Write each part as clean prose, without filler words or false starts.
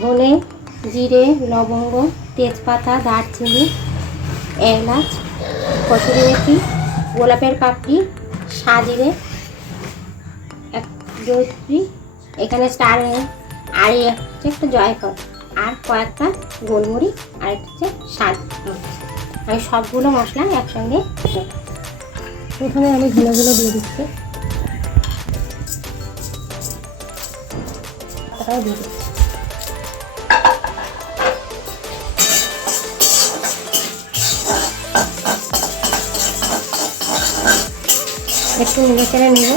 ধনে, জিরে, লবঙ্গ, তেজপাতা, দারচিনি, এলাচ, কসুরি মেথি, গোলাপের পাপড়ি, সাজিরে, এক জয়ত্রী, এখানে স্টার, আর হচ্ছে একটা জয়ফল, আর কয়েকটা গোলমরিচ, আর একটা হচ্ছে শাল। আমি সবগুলো মশলা একসঙ্গে প্রথমে আমি ধনেগুলো দিয়ে দিচ্ছি, দিয়ে দিচ্ছি। একটু নেড়ে চেড়ে নেব,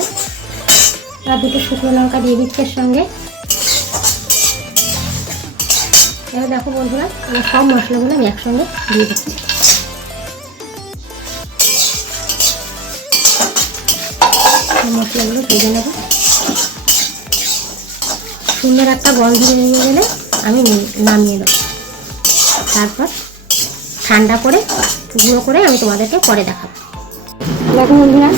আর দুটো শুকনো লঙ্কা দিয়ে দিচ্ছি এর সঙ্গে। এবার দেখো বন্ধুরা, আমার সব মশলাগুলো আমি একসঙ্গে দিয়ে দিচ্ছি। মশলাগুলো ভেজে নেব, সুন্দর একটা গন্ধ বেরিয়ে গেলে আমি নামিয়ে নেব। তারপর ঠান্ডা করে গুঁড়ো করে আমি তোমাদেরকে পরে দেখাবো। দেখো বন্ধুরা,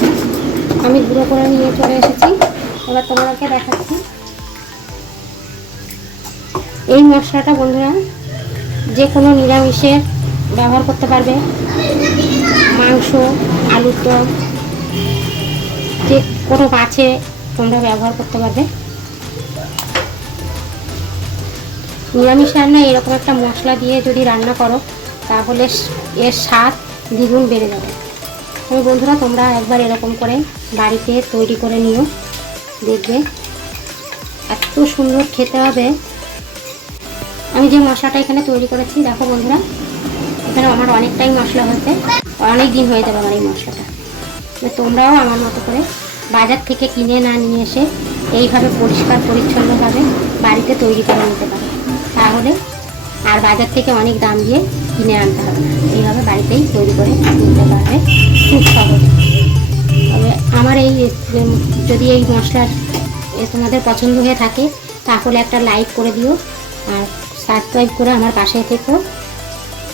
আমি গুঁড়ো করে নিয়ে চলে এসেছি, এবার তোমাদেরকে দেখাচ্ছি। এই মশলাটা বন্ধুরা যে কোনো নিরামিষের ব্যবহার করতে পারবে, মাংস, আলুর দম, যে কোনো মাছে তোমরা ব্যবহার করতে পারবে। নিরামিষ রান্না এরকম একটা মশলা দিয়ে যদি রান্না করো তাহলে এর স্বাদ দ্বিগুণ বেড়ে যাবে। তবে বন্ধুরা তোমরা একবার এরকম করে বাড়িতে তৈরি করে নিও, দেখবে এত সুন্দর খেতে হবে। আমি যে মশলাটা এখানে তৈরি করেছি, দেখো বন্ধুরা, এখানে আমার অনেকটাই মশলা হয়েছে, অনেক দিন হয়ে যাবে আমার এই মশলাটা। তোমরাও আমার মতো করে বাজার থেকে কিনে না নিয়ে এসে এইভাবে পরিষ্কার পরিচ্ছন্নভাবে বাড়িতে তৈরি করে নিতে পারো, তাহলে আর বাজার থেকে অনেক দাম দিয়ে কিনে আনতে হবে না, এইভাবে বাড়িতেই তৈরি করে নিতে পারবে খুব সহজে। তবে আমার এই যদি এই মশলার তোমাদের পছন্দ হয়ে থাকে তাহলে একটা লাইক করে দিও, আর সাবস্ক্রাইব করে আমার পাশে থেকো,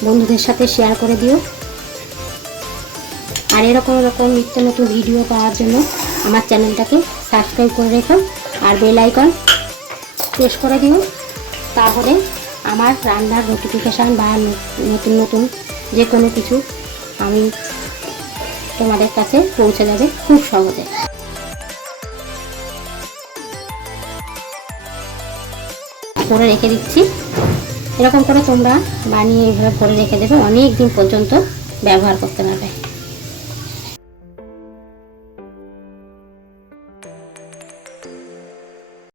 বন্ধুদের সাথে শেয়ার করে দিও। আর এরকম নিত্য নতুন ভিডিও পাওয়ার জন্য আমার চ্যানেলটাকে সাবস্ক্রাইব করে রেখো, আর বেল আইকন প্রেস করে দিও, তাহলে আমার রান্নার নোটিফিকেশান বা নতুন নতুন যে কোনো কিছু আমি তোমাদের কাছে পৌঁছে যাবে খুব সহজে। করে রেখে দিচ্ছি, এরকম করে তোমরা বানিয়ে এইভাবে ভরে রেখে দেবে, অনেক দিন পর্যন্ত ব্যবহার করতে পারবে।